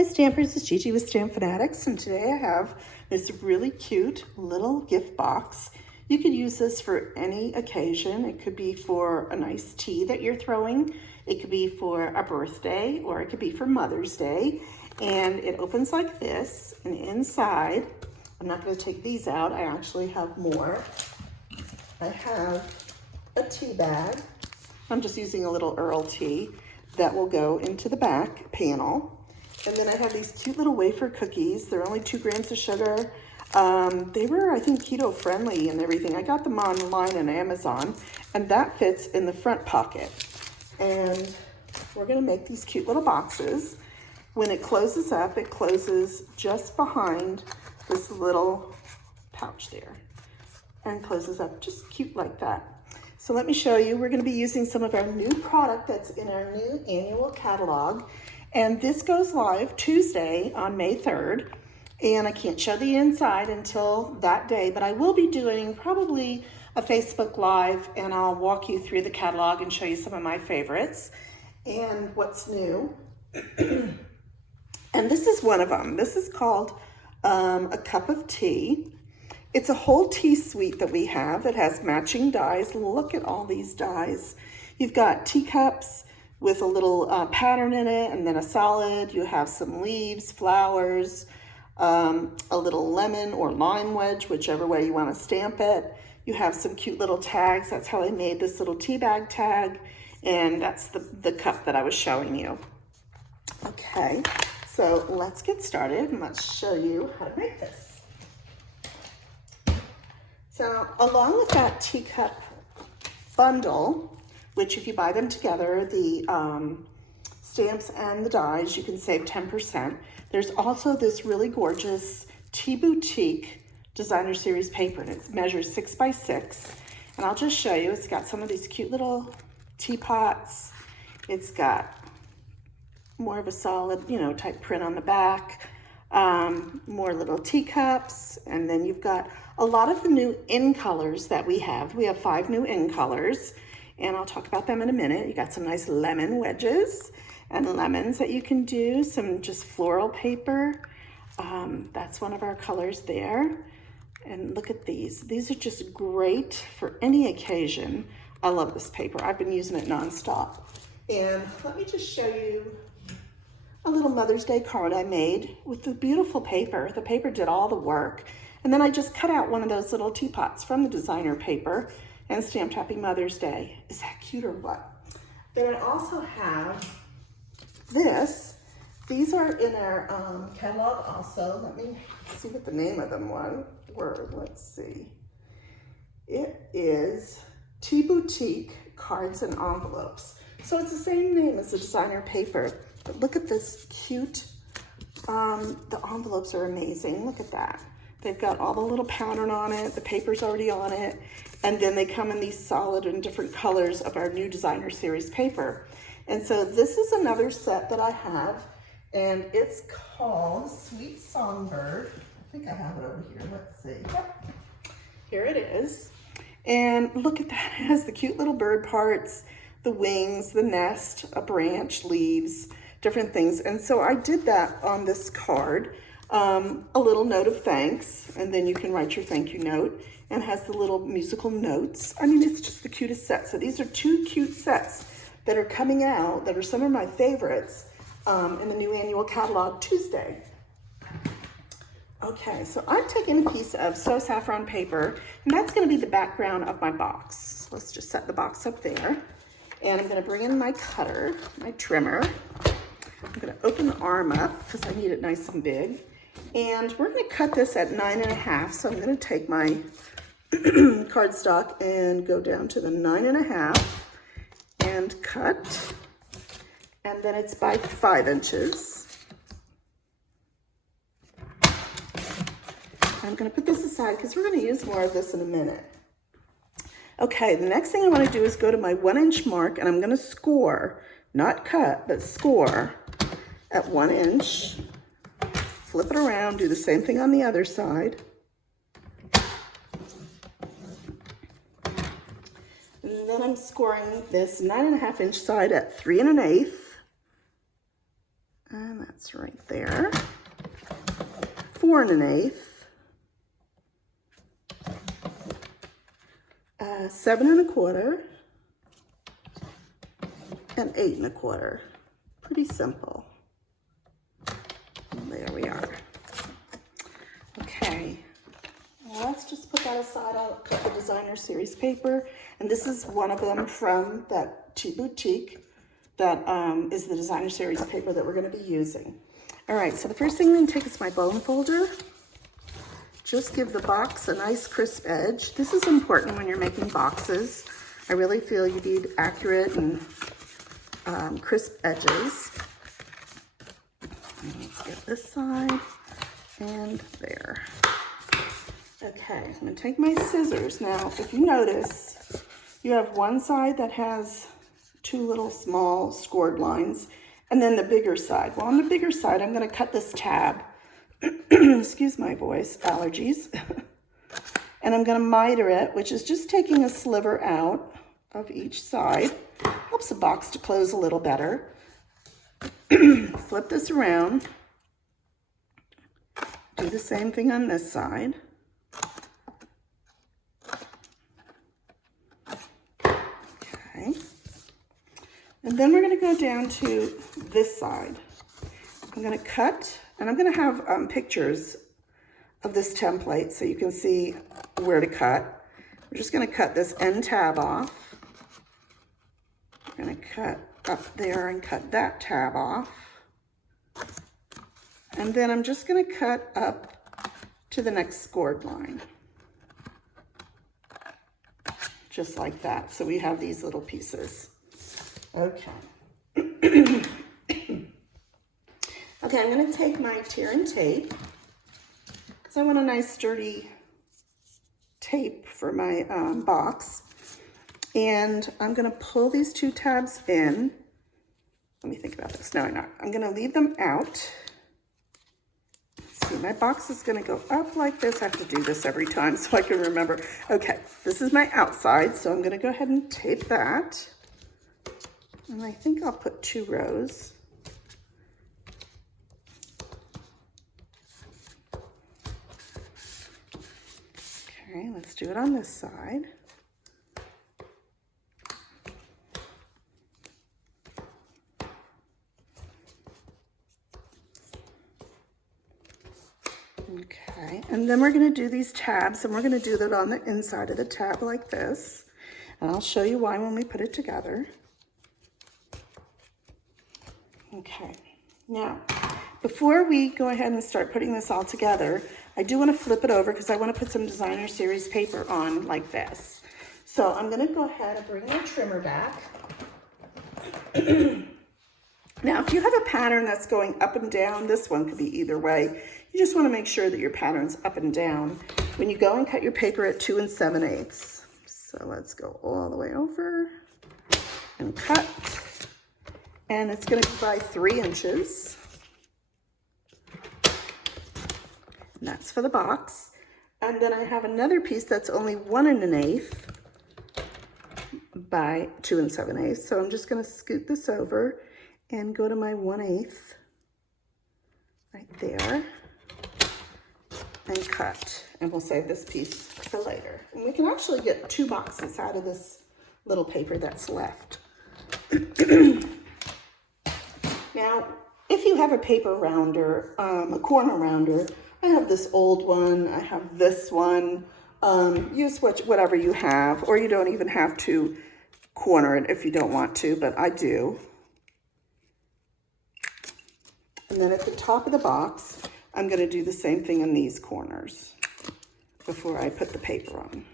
Hi Stampers, it's Gigi with StampFUNatics, and today I have this really cute little gift box. You could use this for any occasion. It could be for a nice tea that you're throwing. It could be for a birthday, or it could be for Mother's Day. And it opens like this, and inside, I'm not going to take these out, I actually have more. I have a tea bag. I'm just using a little Earl tea that will go into the back panel. And then I have these cute little wafer cookies. They're only 2 grams of sugar. They were, I think, keto friendly and everything. I got them online on Amazon, and that fits in the front pocket. And we're gonna make these cute little boxes. When it closes up, it closes just behind this little pouch there and closes up just cute like that. So let me show you. We're gonna be using some of our new product that's in our new annual catalog. And this goes live Tuesday on May 3rd. And I can't show the inside until that day, but I will be doing probably a Facebook Live, and I'll walk you through the catalog and show you some of my favorites and what's new. And this is one of them. This is called a cup of tea. It's a whole tea suite that we have that has matching dies. Look at all these dies. You've got teacups with a little pattern in it, and then a solid. You have some leaves, flowers, a little lemon or lime wedge, whichever way you want to stamp it. You have some cute little tags. That's how I made this little tea bag tag, and that's the cup that I was showing you. Okay, so let's get started, and let's show you how to make this. So along with that teacup bundle, which if you buy them together, the stamps and the dies, you can save 10%. There's also this really gorgeous Tea Boutique Designer Series paper, and it measures 6 by 6. And I'll just show you, it's got some of these cute little teapots. It's got more of a solid, type print on the back, more little teacups, and then you've got a lot of the new in colors that we have. We have 5 new in colors, and I'll talk about them in a minute. You got some nice lemon wedges and lemons that you can do, some just floral paper. That's one of our colors there. And look at these. These are just great for any occasion. I love this paper. I've been using it nonstop. And let me just show you a little Mother's Day card I made with the beautiful paper. The paper did all the work. And then I just cut out one of those little teapots from the designer paper and stamped Happy Mother's Day. Is that cute or what? Then I also have this. These are in our catalog also. Let me see what the name of them were. Let's see. It is Tea Boutique Cards and Envelopes. So it's the same name as the designer paper. But look at this cute, the envelopes are amazing. Look at that. They've got all the little pattern on it. The paper's already on it. And then they come in these solid and different colors of our new designer series paper. And so this is another set that I have, and it's called Sweet Songbird. I think I have it over here. Let's see. Yep. Here it is. And look at that. It has the cute little bird parts, the wings, the nest, a branch, leaves, different things. And so I did that on this card. A little note of thanks, and then you can write your thank you note, and has the little musical notes. I mean, it's just the cutest set. So these are 2 cute sets that are coming out that are some of my favorites in the new annual catalog Tuesday. Okay, so I'm taking a piece of So Saffron paper, and that's going to be the background of my box. Let's just set the box up there, and I'm going to bring in my cutter, my trimmer. I'm going to open the arm up because I need it nice and big. And we're going to cut this at 9.5. So I'm going to take my cardstock and go down to the 9.5 and cut. And then it's by 5 inches. I'm going to put this aside because we're going to use more of this in a minute. Okay, the next thing I want to do is go to my 1-inch mark, and I'm going to score, not cut, but score at 1 inch. Flip it around, do the same thing on the other side. And then I'm scoring this 9.5 inch side at 3 1/8. And that's That's right there. 4 1/8. 7 1/4. And 8 1/4. Pretty simple. And there we are. Okay, well, let's just put that aside. I'll cut the designer series paper, and this is one of them from that boutique that is the designer series paper that we're going to be using. All right, so the first thing I'm going to take is my bone folder. Just give the box a nice crisp edge. This is important when you're making boxes. I really feel you need accurate and crisp edges. Let's get this side and there. Okay, I'm going to take my scissors. Now, if you notice, you have one side that has 2 little small scored lines, and then the bigger side. Well, on the bigger side, I'm going to cut this tab. Excuse my voice, allergies. And I'm going to miter it, which is just taking a sliver out of each side. Helps the box to close a little better. Flip this around. Do the same thing on this side. Okay. And then we're going to go down to this side. I'm going to cut, and I'm going to have pictures of this template so you can see where to cut. We're just going to cut this end tab off. I'm going to cut up there and cut that tab off. And then I'm just going to cut up to the next scored line. Just like that. So we have these little pieces. Okay. Okay, I'm going to take my tear and tape because I want a nice sturdy tape for my box. And I'm going to pull these 2 tabs in. Let me think about this. No, I'm not. I'm going to leave them out. Let's see, my box is going to go up like this. I have to do this every time so I can remember. Okay, this is my outside, so I'm going to go ahead and tape that. And I think I'll put 2 rows. Okay, let's do it on this side. Okay, and then we're going to do these tabs, and we're going to do that on the inside of the tab like this. And I'll show you why when we put it together. Okay, now, before we go ahead and start putting this all together, I do want to flip it over because I want to put some designer series paper on like this. So I'm going to go ahead and bring my trimmer back. Now, if you have a pattern that's going up and down, this one could be either way. You just want to make sure that your pattern's up and down when you go and cut your paper at 2 7/8. So let's go all the way over and cut. And it's going to be by 3 inches. And that's for the box. And then I have another piece that's only 1 1/8 by 2 7/8. So I'm just going to scoot this over and go to my 1/8 right there and cut. And we'll save this piece for later. And we can actually get 2 boxes out of this little paper that's left. Now, if you have a paper rounder, a corner rounder, I have this old one, I have this one, use whatever you have, or you don't even have to corner it if you don't want to, but I do. And then at the top of the box, I'm going to do the same thing in these corners before I put the paper on.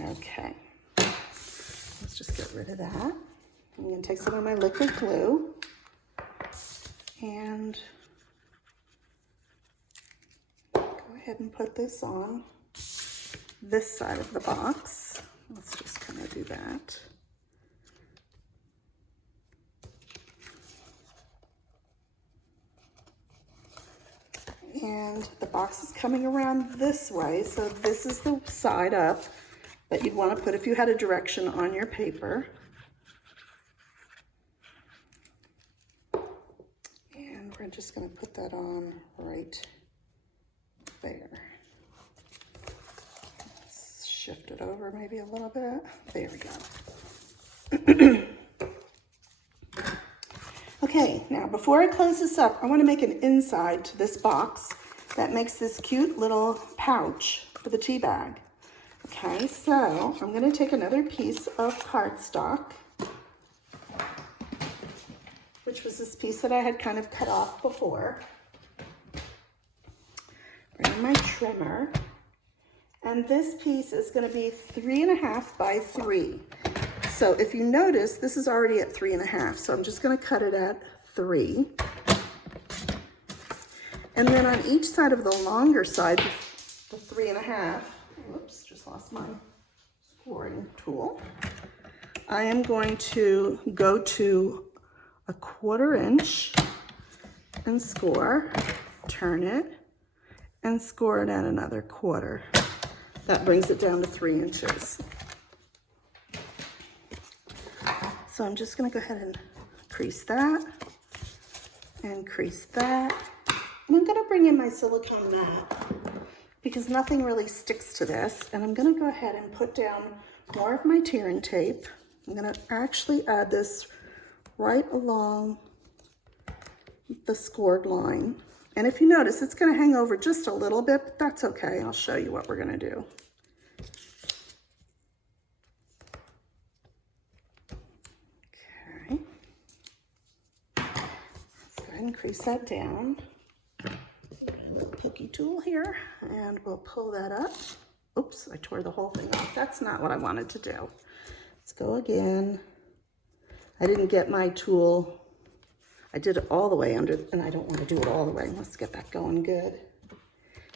Okay, let's just get rid of that. I'm going to take some of my liquid glue and go ahead and put this on this side of the box. Let's just kind of do that. And the box is coming around this way, so this is the side up that you'd want to put if you had a direction on your paper. we're just going to put that on right there. Let's shift it over maybe a little bit. There we go. Okay, now before I close this up, I want to make an inside to this box that makes this cute little pouch for the tea bag. Okay, so I'm going to take another piece of cardstock, which was this piece that I had kind of cut off before. Bring in my trimmer, and this piece is going to be 3.5 by 3. So if you notice, this is already at 3.5, so I'm just going to cut it at 3. And then on each side of the longer side, the 3.5, whoops, just lost my scoring tool. I am going to go to 1/4 inch and score, turn it, and score it at another 1/4. That brings it down to 3 inches. So I'm just going to go ahead and crease that and crease that. And I'm going to bring in my silicone mat because nothing really sticks to this. And I'm going to go ahead and put down more of my tearing tape. I'm going to actually add this right along the scored line. And if you notice, it's going to hang over just a little bit, but that's okay. I'll show you what we're going to do. Okay. Let's go ahead and crease that down. A little pokey tool here, and we'll pull that up. Oops, I tore the whole thing off. That's not what I wanted to do. Let's go again. I didn't get my tool. I did it all the way under, and I don't want to do it all the way. Let's get that going good.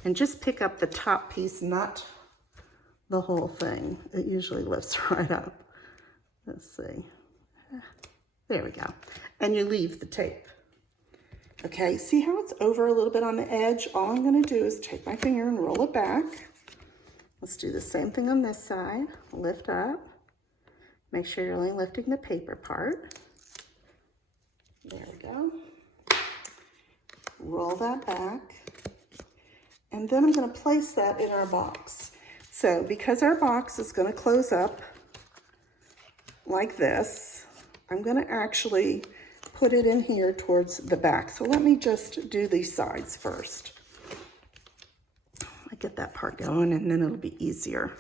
And just pick up the top piece, not the whole thing. It usually lifts right up. Let's see. There we go. And you leave the tape. Okay, see how it's over a little bit on the edge? All I'm going to do is take my finger and roll it back. Let's do the same thing on this side. Lift up. Make sure you're only lifting the paper part. There we go. Roll that back. And then I'm going to place that in our box. So because our box is going to close up like this, I'm going to actually put it in here towards the back. So let me just do these sides first. I get that part going and then it'll be easier.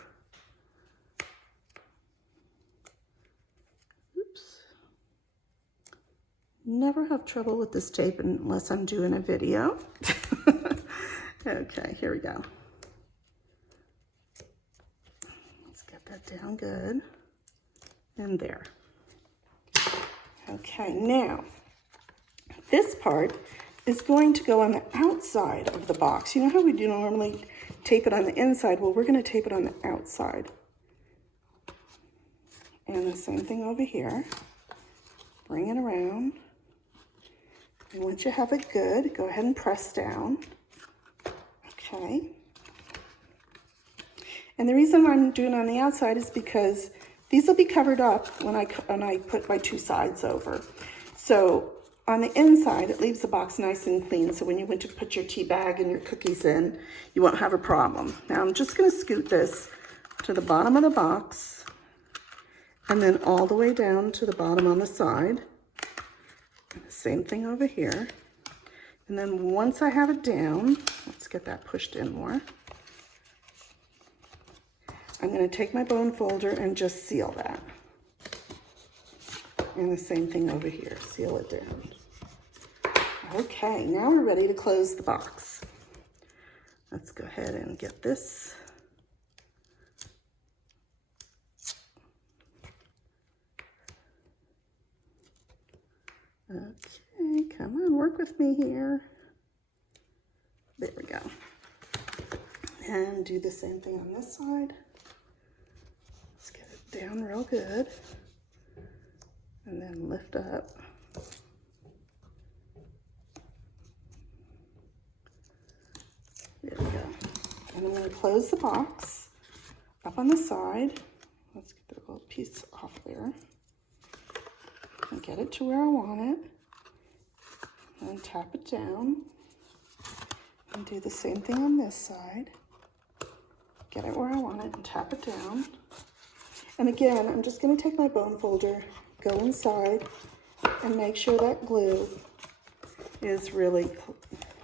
Oops. Never have trouble with this tape unless I'm doing a video. Okay, here we go. Let's get that down good. And there. Okay, now this part is going to go on the outside of the box. You know how we do normally tape it on the inside? Well, we're going to tape it on the outside. And the same thing over here. Bring it around. And once you have it good, go ahead and press down. Okay. And the reason I'm doing it on the outside is because these will be covered up when I put my two sides over. So on the inside, it leaves the box nice and clean. So when you went to put your tea bag and your cookies in, you won't have a problem. Now I'm just going to scoot this to the bottom of the box and then all the way down to the bottom on the side. Same thing over here. And then once I have it down, let's get that pushed in more. I'm going to take my bone folder and just seal that. And the same thing over here, seal it down. Okay, now we're ready to close the box. Let's go ahead and get this. Okay, come on, work with me here. There we go. And do the same thing on this side. Let's get it down real good. And then lift up. There we go. And I'm going to close the box up on the side. Let's get the little piece off there. And get it to where I want it. and tap it down. And do the same thing on this side. Get it where I want it and tap it down. And again, I'm just going to take my bone folder, go inside, and make sure that glue is really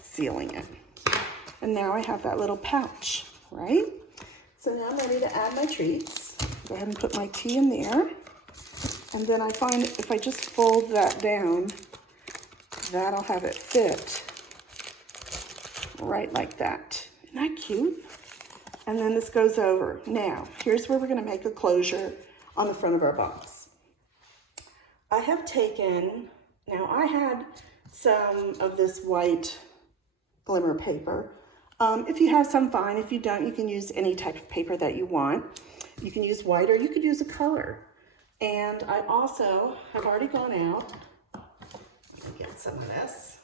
sealing it. And now I have that little pouch, right? So now I'm ready to add my treats. Go ahead and put my tea in there. And then I find if I just fold that down, that'll have it fit right like that. Isn't that cute? And then this goes over. Now, here's where we're going to make a closure on the front of our box. I have taken, now I had some of this white glimmer paper. If you have some, fine. If you don't, you can use any type of paper that you want. You can use white or you could use a color. And I also have already gone out, get some of this,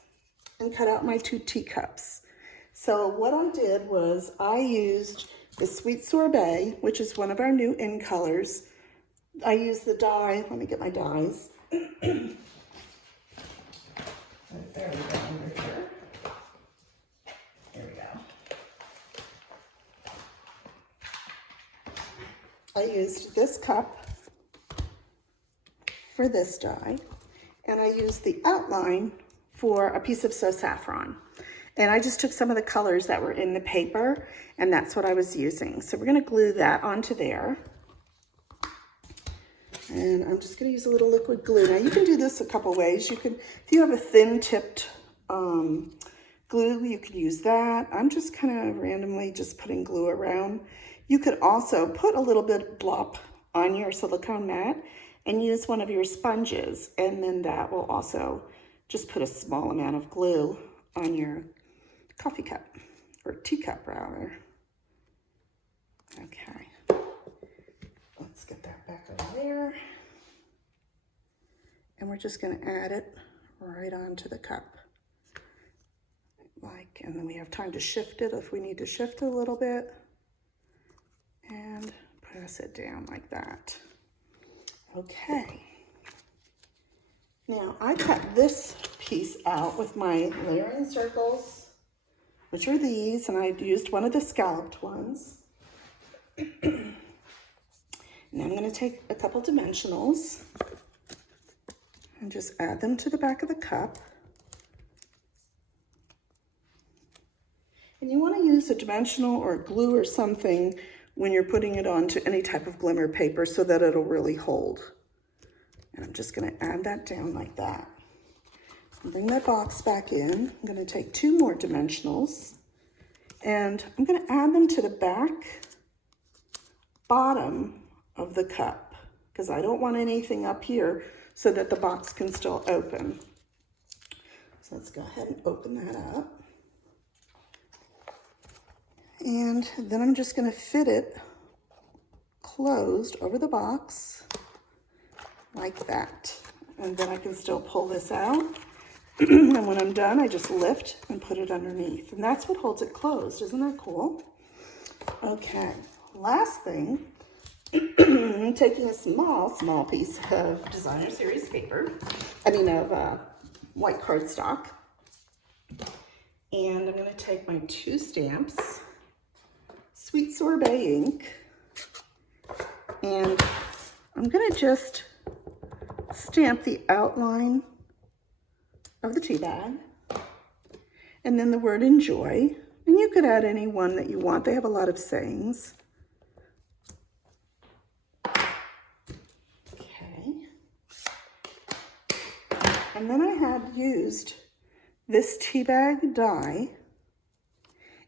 and cut out my 2 teacups. So what I did was I used the Sweet Sorbet, which is one of our new in colors. I used the die, let me get my dies. There we go, under here. There we go. I used this cup for this die, and I used the outline for a piece of So Saffron. And I just took some of the colors that were in the paper, and that's what I was using. So we're gonna glue that onto there. And I'm just gonna use a little liquid glue. Now you can do this a couple ways. You can, if you have a thin tipped glue, you could use that. I'm just kind of randomly just putting glue around. You could also put a little bit blop on your silicone mat and use one of your sponges, and then that will also just put a small amount of glue on your coffee cup, or teacup rather. Okay, let's get that back over there. And we're just gonna add it right onto the cup. And then we have time to shift it if we need to shift it a little bit. And press it down like that. Okay. Now I cut this piece out with my layering circles, which are these, and I used one of the scalloped ones. And I'm going to take a couple dimensionals and just add them to the back of the cup. And you want to use a dimensional or glue or something when you're putting it onto any type of glimmer paper so that it'll really hold. And I'm just going to add that down like that. Bring that box back in. I'm going to take 2 more dimensionals and I'm going to add them to the back bottom of the cup because I don't want anything up here so that the box can still open. So let's go ahead and open that up. And then I'm just going to fit it closed over the box like that. And then I can still pull this out. And when I'm done, I just lift and put it underneath. And that's what holds it closed. Isn't that cool? Okay, last thing, I'm taking a small piece of designer series paper. Of white cardstock. And I'm going to take my 2 stamps, Sweet Sorbet ink, and I'm going to just stamp the outline of the tea bag and then the word enjoy. And you could add any one that you want. They have a lot of sayings. Okay. And then I had used this tea bag die,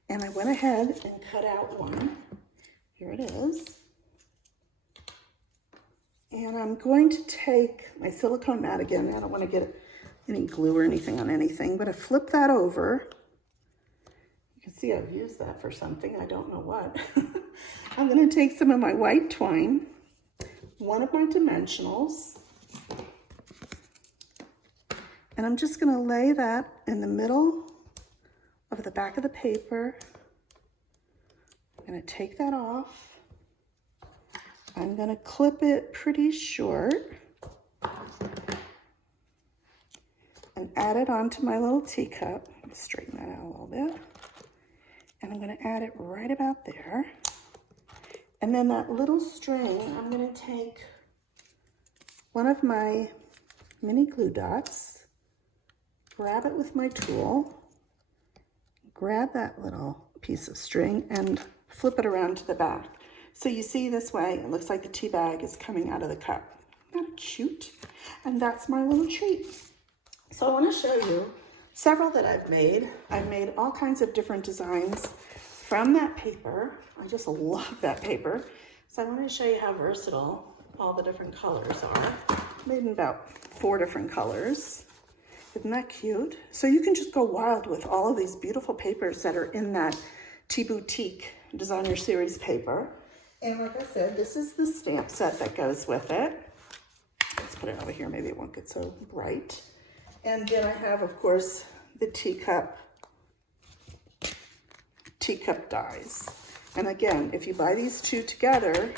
and I went ahead and cut out one. Here it is. And I'm going to take my silicone mat again. I don't want to get any glue or anything on anything, but I flip that over. You can see I've used that for something. I don't know what. I'm going to take some of my white twine, one of my dimensionals, and I'm just going to lay that in the middle of the back of the paper. I'm going to take that off. I'm going to clip it pretty short and add it onto my little teacup. Straighten that out a little bit. And I'm going to add it right about there. And then that little string, I'm going to take one of my mini glue dots, grab it with my tool, grab that little piece of string and flip it around to the back. So you see this way, it looks like the tea bag is coming out of the cup. Isn't that cute? And that's my little treat. So I want to show you several that I've made. I've made all kinds of different designs from that paper. I just love that paper. So I want to show you how versatile all the different colors are. Made in about 4 different colors. Isn't that cute? So you can just go wild with all of these beautiful papers that are in that Tea Boutique Designer Series paper. And like I said, this is the stamp set that goes with it. Let's put it over here, maybe it won't get so bright. And then I have, of course, the teacup dies. And again, if you buy these two together,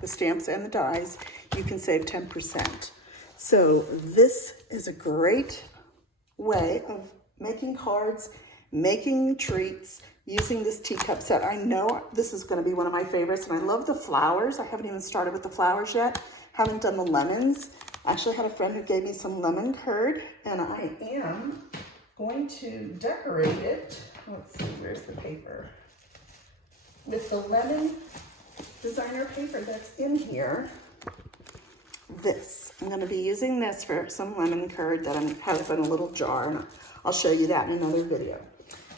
the stamps and the dies, you can save 10%. So this is a great way of making cards, making treats, using this teacup set. I know this is going to be one of my favorites, and I love the flowers. I haven't even started with the flowers yet. Haven't done the lemons. I actually had a friend who gave me some lemon curd, and I am going to decorate it. Let's see, where's the paper? With the lemon designer paper that's in here. I'm going to be using this for some lemon curd that I have in a little jar, and I'll show you that in another video.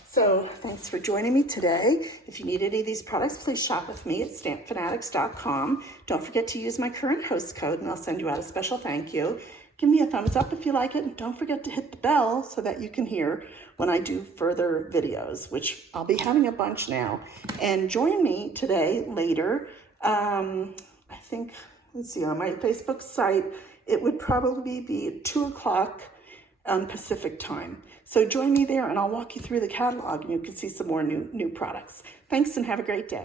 So thanks for joining me today. If you need any of these products, please shop with me at StampFUNatics.com. Don't forget to use my current host code, and I'll send you out a special thank you. Give me a thumbs up if you like it, and don't forget to hit the bell so that you can hear when I do further videos, which I'll be having a bunch now. And join me today, later, I think, let's see, on my Facebook site, it would probably be at 2 o'clock Pacific time. So join me there and I'll walk you through the catalog and you can see some more new products. Thanks and have a great day.